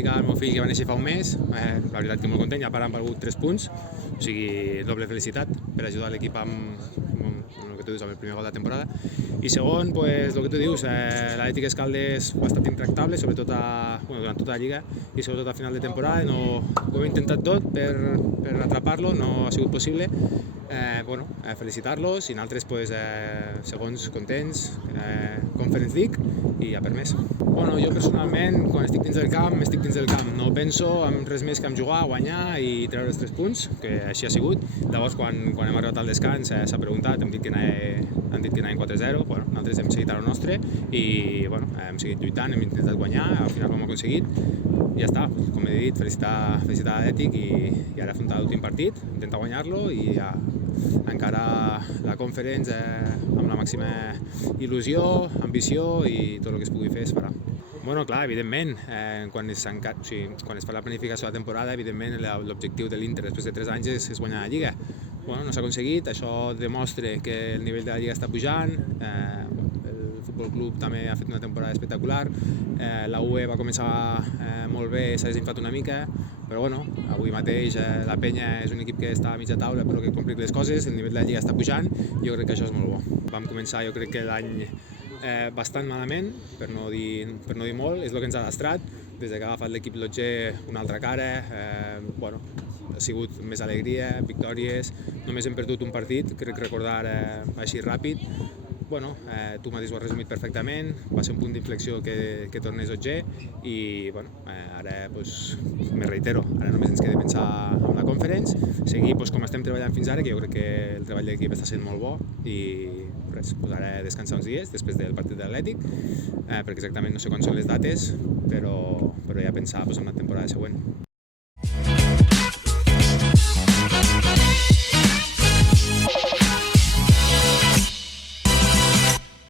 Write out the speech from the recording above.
dedicar al meu fill que va néixer fa un mes, la veritat que molt content, ja han valgut 3 punts, o sigui, doble felicitat per ajudar l'equip amb el que tu dius, amb el primer gol de temporada. I segon, pues, el que tu dius, l'Atlètic Escaldes ha estat intractable, sobretot durant tota la Lliga i sobretot a final de temporada. No, ho hem intentat tot per atrapar-lo, no ha sigut possible. Felicitar-los i nosaltres, pues, segons, contents, Conference League i ja per més. Jo personalment, quan estic dins del camp, estic dins del camp. No penso en res més que en jugar, guanyar i treure els 3 punts, que així ha sigut. Llavors, quan hem arribat al descans, s'ha preguntat, hem dit que anàvem 4-0, nosaltres hem seguit a lo nostre i hem seguit lluitant, hem intentat guanyar, al final ho hem aconseguit. I ja està, com he dit, felicitar l'Atlètic i ara afrontar l'últim partit, intentar guanyar-lo i ja encara la Conference amb la màxima il·lusió, ambició i tot el que es pugui fer es farà. Clar, evidentment, quan es fa la planificació de la temporada, evidentment l'objectiu de l'Inter després de 3 anys és guanyar la Lliga. No s'ha aconseguit, això demostra que el nivell de la Lliga està pujant, el Futbol Club també ha fet una temporada espectacular, la UE va començar molt bé, s'ha desinflat una mica, però avui mateix la Penya és un equip que està a mitja taula però que complica les coses, el nivell de la Lliga està pujant i jo crec que això és molt bo. Vam començar, jo crec que l'any bastant malament, per no dir molt, és el que ens ha lastrat. Des que ha agafat l'equip Lotger una altra cara, ha sigut més alegria, victòries, només hem perdut un partit, crec recordar així ràpid. Tu mateix ho has resumit perfectament, va ser un punt d'inflexió que tornés Lotger i ara me reitero, ara només ens queda pensar en la Conference, seguir com estem treballant fins ara, que jo crec que el treball de l'equip està sent molt bo i res, ara descansar uns dies després del partit de l'Atlètic, perquè exactament no sé quan són les dates, però ja pensar en la temporada següent.